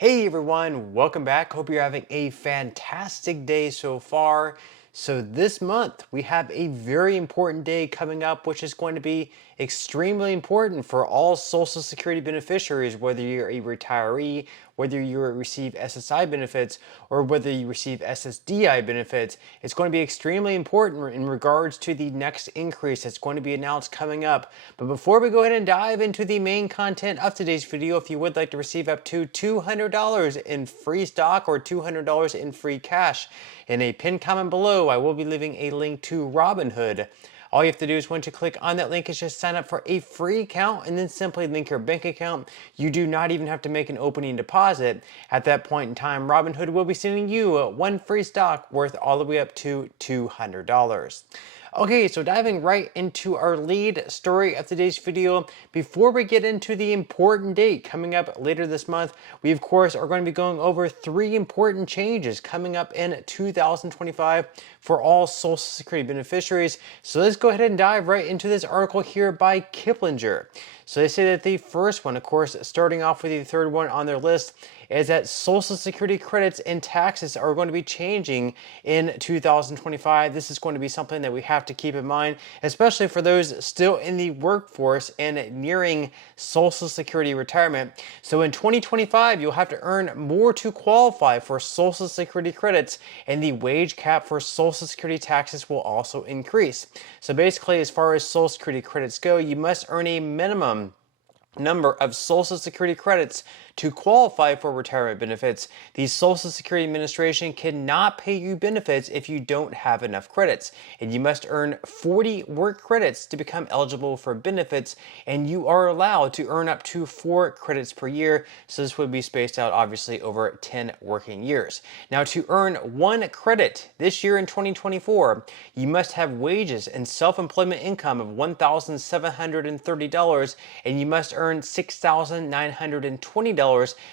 Hey everyone, welcome back. Hope you're having a fantastic day so far. So this month we have a very important day coming up, which is going to be extremely important for all Social Security beneficiaries, whether you're a retiree, whether you receive SSI benefits, or whether you receive SSDI benefits. It's going to be extremely important in regards to the next increase that's going to be announced coming up. But before we go ahead and dive into the main content of today's video, if you would like to receive up to $200 in free stock or $200 in free cash, in a pinned comment below, I will be leaving a link to Robinhood. All you have to do is once you click on that link is just sign up for a free account and then simply link your bank account. You do not even have to make an opening deposit. At that point in time, Robinhood will be sending you one free stock worth all the way up to $200. Okay, so diving right into our lead story of today's video, before we get into the important date coming up later this month, we of course are going to be going over three important changes coming up in 2025 for all Social Security beneficiaries. So let's go ahead and dive right into this article here by Kiplinger. So they say that the first one, of course, starting off with the third one on their list, is that Social Security credits and taxes are going to be changing in 2025. This is going to be something that we have to keep in mind, especially for those still in the workforce and nearing Social Security retirement. So in 2025, you'll have to earn more to qualify for Social Security credits, and the wage cap for Social Security taxes will also increase. So basically, as far as Social Security credits go, you must earn a minimum number of Social Security credits to qualify for retirement benefits. The Social Security Administration cannot pay you benefits if you don't have enough credits, and you must earn 40 work credits to become eligible for benefits, and you are allowed to earn up to 4 credits per year, so this would be spaced out obviously over 10 working years. Now, to earn 1 credit this year in 2024, you must have wages and self-employment income of $1,730, and you must earn $6,920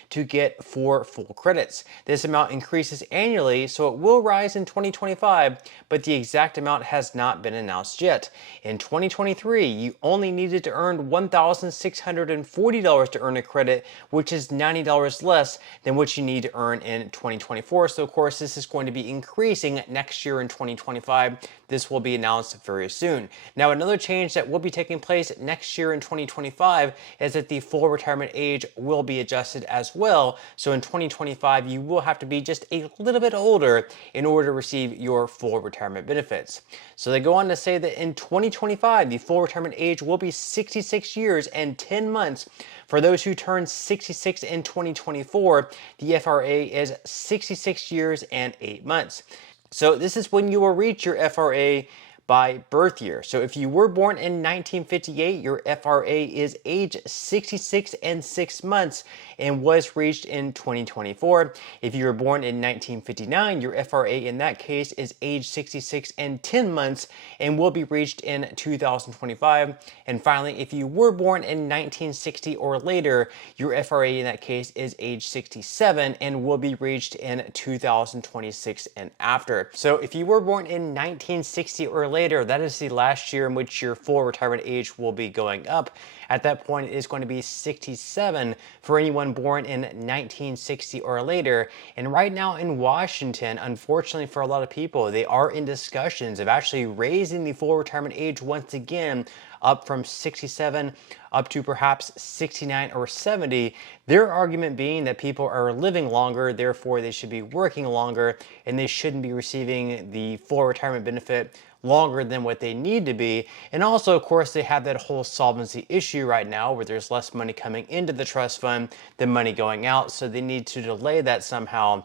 to get 4 full credits. This amount increases annually, so it will rise in 2025, but the exact amount has not been announced yet. In 2023, you only needed to earn $1,640 to earn a credit, which is $90 less than what you need to earn in 2024. So of course, this is going to be increasing next year in 2025. This will be announced very soon. Now, another change that will be taking place next year in 2025 is that the full retirement age will be adjusted as well. So in 2025, you will have to be just a little bit older in order to receive your full retirement benefits. So they go on to say that in 2025, the full retirement age will be 66 years and 10 months. For those who turn 66 in 2024, the FRA is 66 years and 8 months. So this is when you will reach your FRA by birth year. So if you were born in 1958, your FRA is age 66 and 6 months and was reached in 2024. If you were born in 1959, your FRA in that case is age 66 and 10 months and will be reached in 2025. And finally, if you were born in 1960 or later, your FRA in that case is age 67 and will be reached in 2026 and after. So if you were born in 1960 or later, that is the last year in which your full retirement age will be going up. At that point, it is going to be 67 for anyone born in 1960 or later. And right now in Washington, unfortunately for a lot of people, they are in discussions of actually raising the full retirement age once again up from 67 up to perhaps 69 or 70. Their argument being that people are living longer, therefore they should be working longer, and they shouldn't be receiving the full retirement benefit longer than what they need to be. And also, of course, they have that whole solvency issue right now where there's less money coming into the trust fund than money going out, so they need to delay that somehow,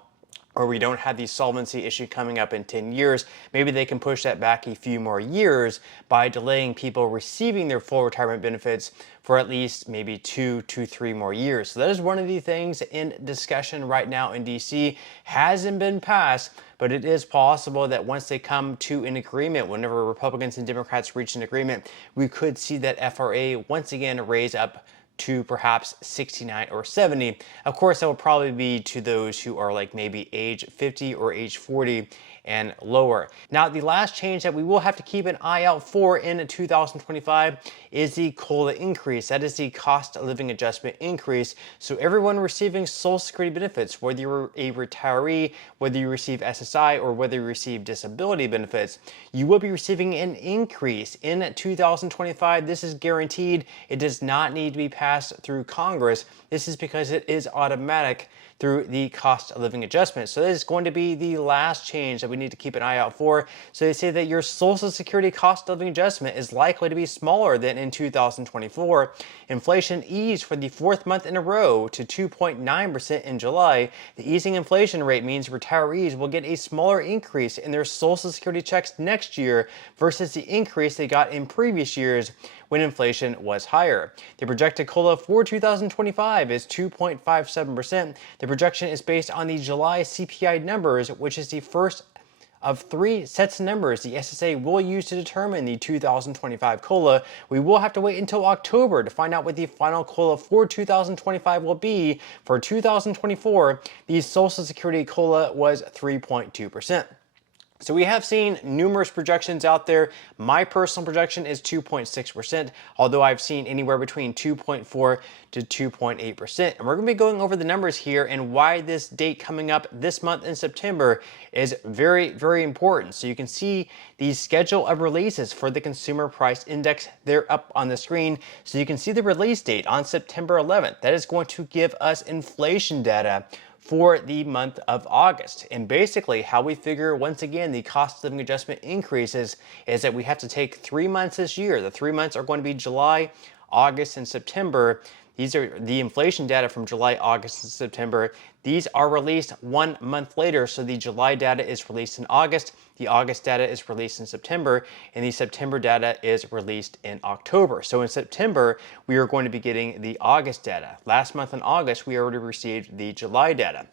or we don't have the solvency issue coming up in 10 years. Maybe they can push that back a few more years by delaying people receiving their full retirement benefits for at least maybe 2 to 3 more years. So that is one of the things in discussion right now in DC. Hasn't been passed, but it is possible that once they come to an agreement, whenever Republicans and Democrats reach an agreement, we could see that FRA once again raise up to perhaps 69 or 70. Of course, that will probably be to those who are like maybe age 50 or age 40 and lower. Now, the last change that we will have to keep an eye out for in 2025 is the COLA increase. That is the cost of living adjustment increase. So everyone receiving Social Security benefits, whether you're a retiree, whether you receive SSI, or whether you receive disability benefits, you will be receiving an increase in 2025. This is guaranteed. It does not need to be passed through Congress. This is because it is automatic through the cost of living adjustment. So this is going to be the last change that we need to keep an eye out for. So they say that your Social Security cost of living adjustment is likely to be smaller than in 2024. Inflation eased for the fourth month in a row to 2.9% in July. The easing inflation rate means retirees will get a smaller increase in their Social Security checks next year versus the increase they got in previous years when inflation was higher. The projected COLA for 2025 is 2.57%. The projection is based on the July CPI numbers, which is the first of three sets of numbers the SSA will use to determine the 2025 COLA. We will have to wait until October to find out what the final COLA for 2025 will be. For 2024, the Social Security COLA was 3.2%. So we have seen numerous projections out there. My personal projection is 2.6%, although I've seen anywhere between 2.4 to 2.8%. And we're going to be going over the numbers here and why this date coming up this month in September is very, very important. So you can see the schedule of releases for the Consumer Price Index. They're up on the screen. So you can see the release date on September 11th. That is going to give us inflation data for the month of August. And basically how we figure, once again, the cost of living adjustment increases is that we have to take 3 months this year. The 3 months are going to be July, August, and September. These are the inflation data from July, August, and September. These are released 1 month later, so the July data is released in August, the August data is released in September, and the September data is released in October. So in September, we are going to be getting the August data. Last month in August, we already received the July data.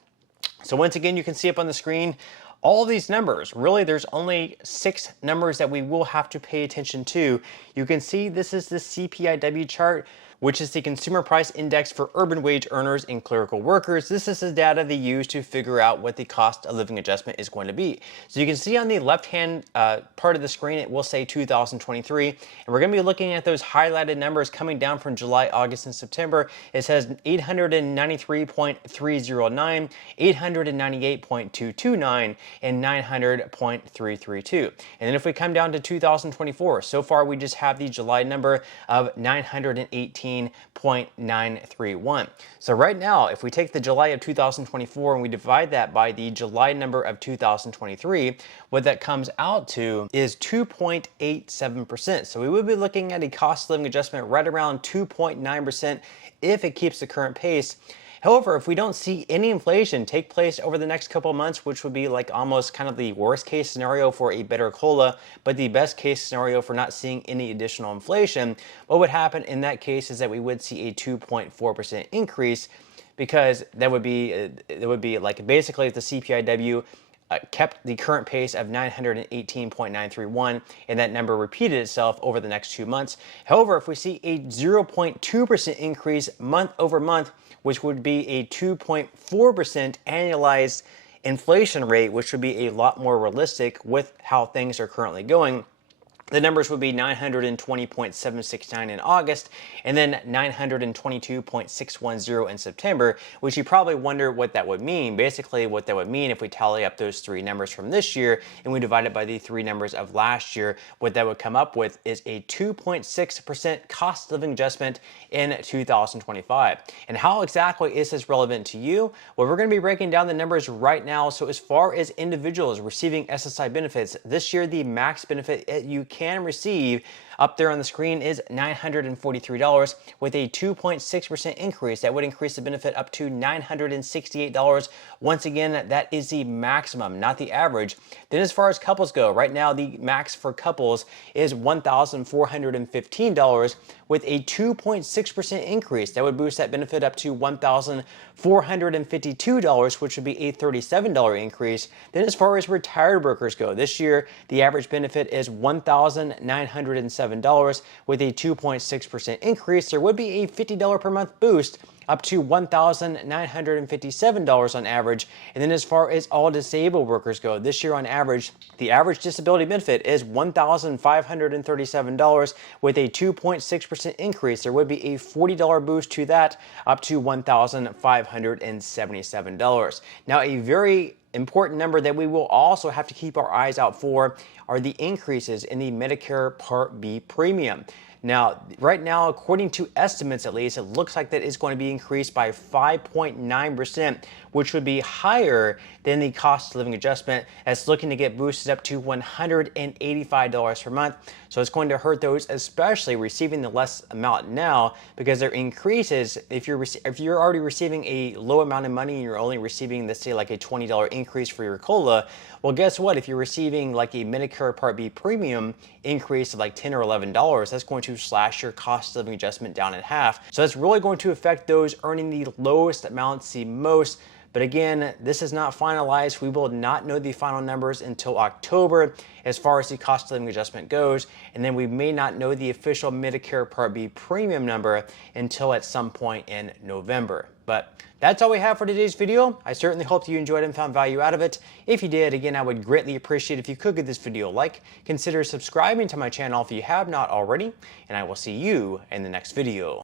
So once again, you can see up on the screen all of these numbers. Really, there's only 6 numbers that we will have to pay attention to. You can see this is the CPIW chart, which is the Consumer Price Index for urban wage earners and clerical workers. This is the data they use to figure out what the cost of living adjustment is going to be. So you can see on the left-hand part of the screen, it will say 2023, and we're going to be looking at those highlighted numbers coming down from July, August, and September. It says 893.309, 898.229, and 900.332. And then if we come down to 2024, so far we just have the July number of 918.931. So right now, if we take the July of 2024 and we divide that by the July number of 2023, what that comes out to is 2.87%. So we would be looking at a cost of living adjustment right around 2.9% if it keeps the current pace. However, if we don't see any inflation take place over the next couple of months, which would be like almost kind of the worst case scenario for a better COLA, but the best case scenario for not seeing any additional inflation, what would happen in that case is that we would see a 2.4% increase, because that would be like basically if the CPIW kept the current pace of 918.931, and that number repeated itself over the next 2 months. However, if we see a 0.2% increase month over month, which would be a 2.4% annualized inflation rate, which would be a lot more realistic with how things are currently going, the numbers would be 920.769 in August, and then 922.610 in September, which you probably wonder what that would mean. Basically, what that would mean if we tally up those 3 numbers from this year and we divide it by the 3 numbers of last year, what that would come up with is a 2.6% cost of living adjustment in 2025. And how exactly is this relevant to you? Well, we're going to be breaking down the numbers right now. So as far as individuals receiving SSI benefits, this year the max benefit you can receive up there on the screen is $943 with a 2.6% increase. That would increase the benefit up to $968. Once again, that is the maximum, not the average. Then as far as couples go, right now the max for couples is $1,415 with a 2.6% increase. That would boost that benefit up to $1,452, which would be a $37 increase. Then as far as retired workers go, this year the average benefit is $1,907 with a 2.6% increase. There would be a $50 per month boost up to $1,957 on average. And then as far as all disabled workers go, this year on average, the average disability benefit is $1,537 with a 2.6% increase. There would be a $40 boost to that, up to $1,577. Now, a very important number that we will also have to keep our eyes out for are the increases in the Medicare Part B premium. Now, right now, according to estimates at least, it looks like that is going to be increased by 5.9%, which would be higher than the cost of living adjustment that's looking to get boosted up to $185 per month. So it's going to hurt those, especially receiving the less amount now, because their increases, if you're already receiving a low amount of money and you're only receiving, let's say, like a $20 increase for your COLA, well, guess what? If you're receiving like a Medicare Part B premium increase of like $10 or $11, that's going to slash your cost of living adjustment down in half. So that's really going to affect those earning the lowest amounts the most. But again, this is not finalized. We will not know the final numbers until October as far as the cost of living adjustment goes. And then we may not know the official Medicare Part B premium number until at some point in November. But that's all we have for today's video. I certainly hope you enjoyed and found value out of it. If you did, again, I would greatly appreciate if you could give this video a like. Consider subscribing to my channel if you have not already. And I will see you in the next video.